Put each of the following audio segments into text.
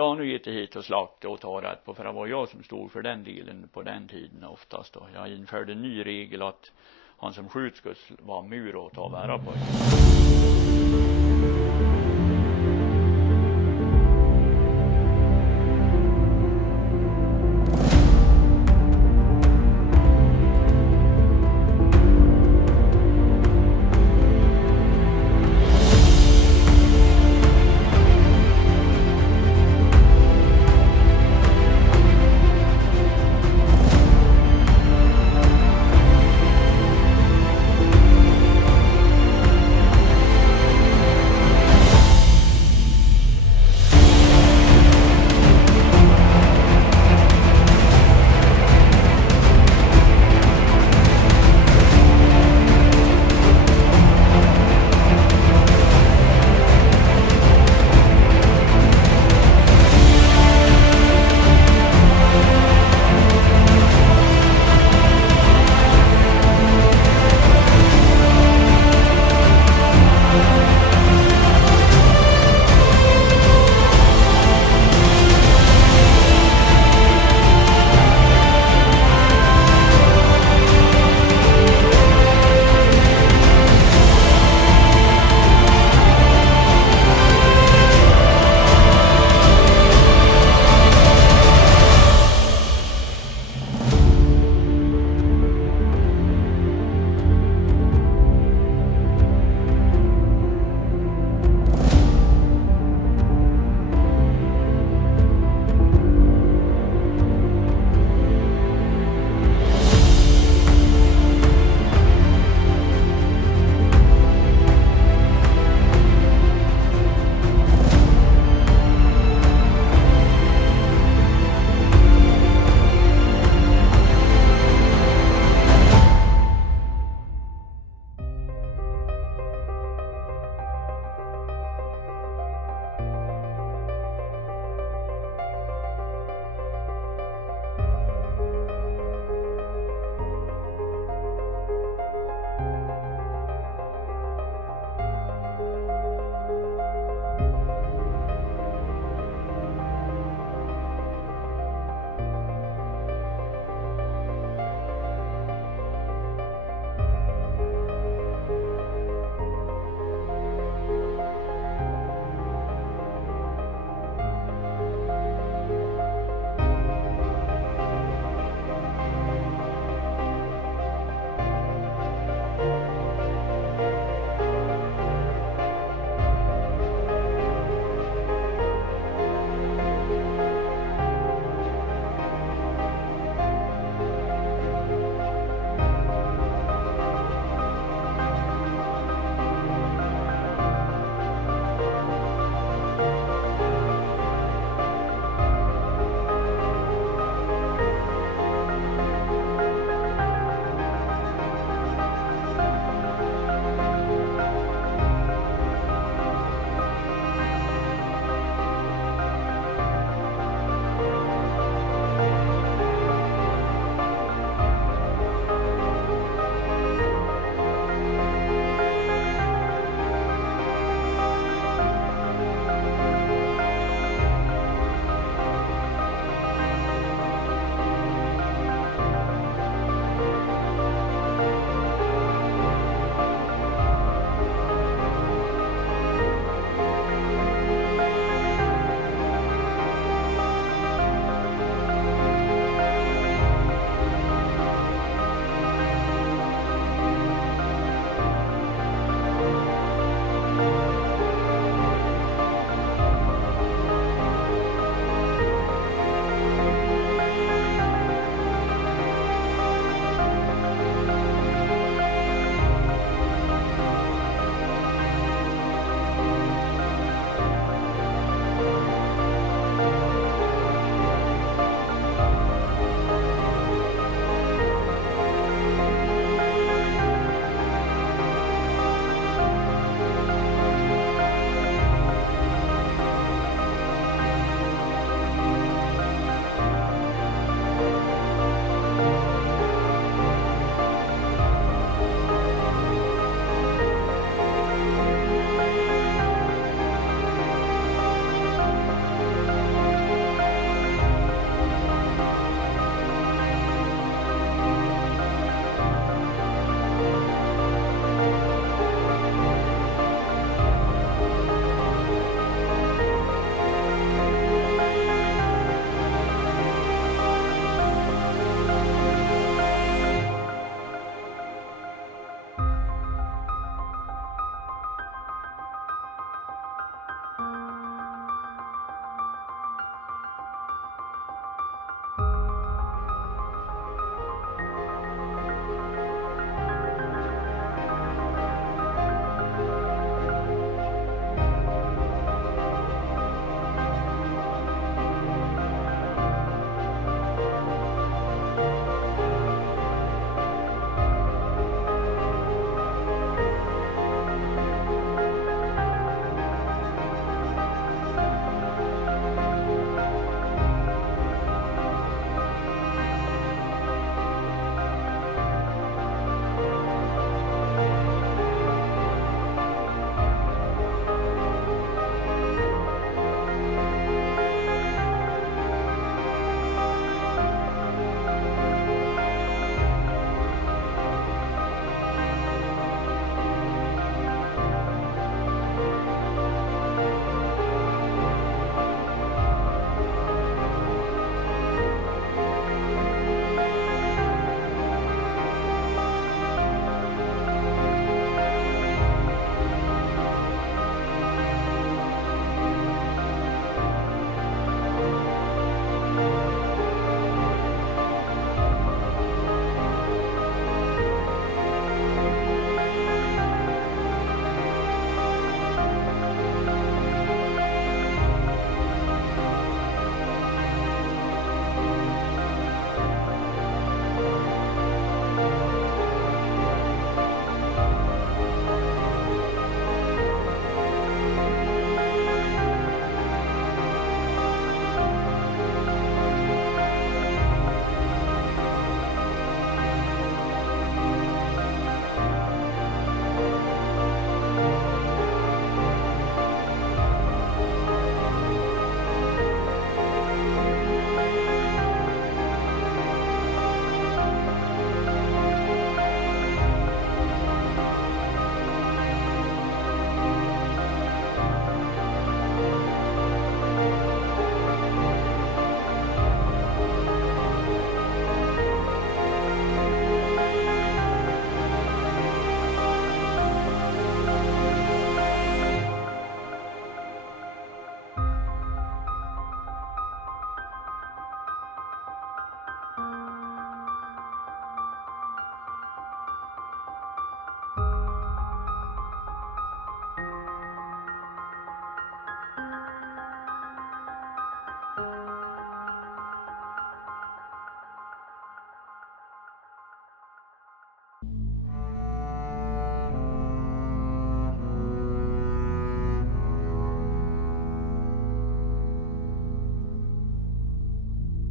dra nu inte hit och slakta och ta rätt på, för det var jag som stod för den delen på den tiden oftast då. Jag införde en ny regel att han som skjut skulle vara mur och ta vara på.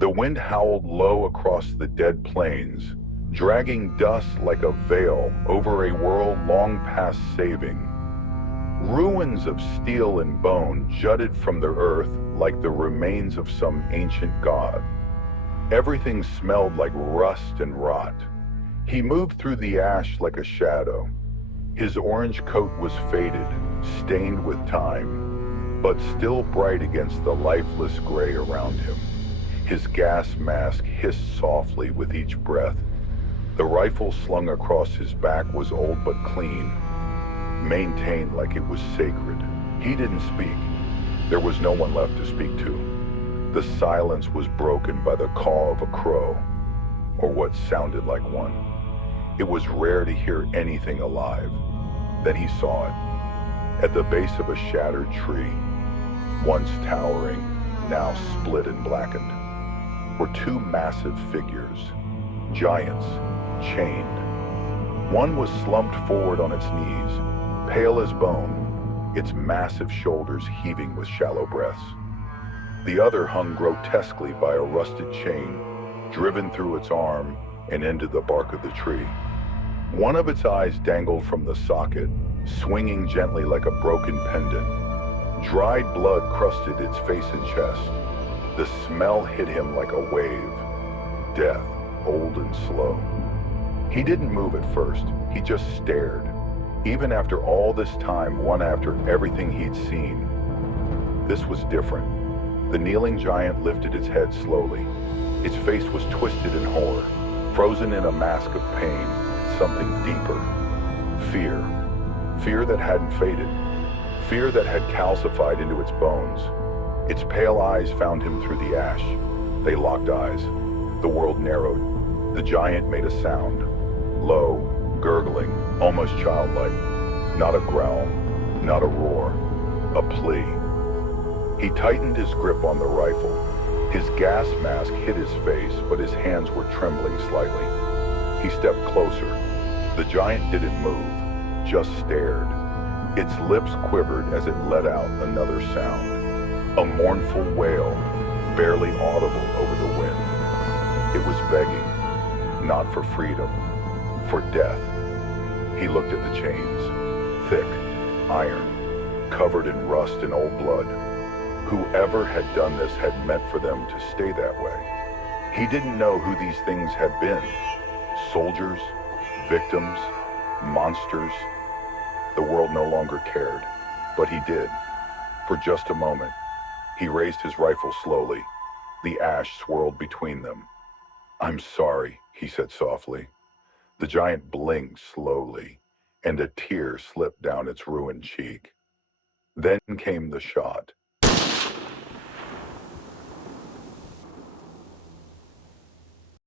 The wind howled low across the dead plains, dragging dust like a veil over a world long past saving. Ruins of steel and bone jutted from the earth like the remains of some ancient god. Everything smelled like rust and rot. He moved through the ash like a shadow. His orange coat was faded, stained with time, but still bright against the lifeless gray around him. His gas mask hissed softly with each breath. The rifle slung across his back was old but clean, maintained like it was sacred. He didn't speak. There was no one left to speak to. The silence was broken by the caw of a crow, or what sounded like one. It was rare to hear anything alive. Then he saw it. At the base of a shattered tree, once towering, now split and blackened, were two massive figures, giants, chained. One was slumped forward on its knees, pale as bone, its massive shoulders heaving with shallow breaths. The other hung grotesquely by a rusted chain, driven through its arm and into the bark of the tree. One of its eyes dangled from the socket, swinging gently like a broken pendant. Dried blood crusted its face and chest. The smell hit him like a wave. Death, old and slow. He didn't move at first. He just stared. Even after all this time, one after everything he'd seen. This was different. The kneeling giant lifted its head slowly. Its face was twisted in horror, frozen in a mask of pain. Something deeper. Fear. Fear that hadn't faded. Fear that had calcified into its bones. Its pale eyes found him through the ash. They locked eyes. The world narrowed. The giant made a sound. Low, gurgling, almost childlike. Not a growl, not a roar. A plea. He tightened his grip on the rifle. His gas mask hid his face, but his hands were trembling slightly. He stepped closer. The giant didn't move, just stared. Its lips quivered as it let out another sound. A mournful wail, barely audible over the wind. It was begging, not for freedom, for death. He looked at the chains, thick, iron, covered in rust and old blood. Whoever had done this had meant for them to stay that way. He didn't know who these things had been. Soldiers, victims, monsters. The world no longer cared, but he did. For just a moment, he raised his rifle slowly. The ash swirled between them. "I'm sorry," he said softly. The giant blinked slowly, and a tear slipped down its ruined cheek. Then came the shot.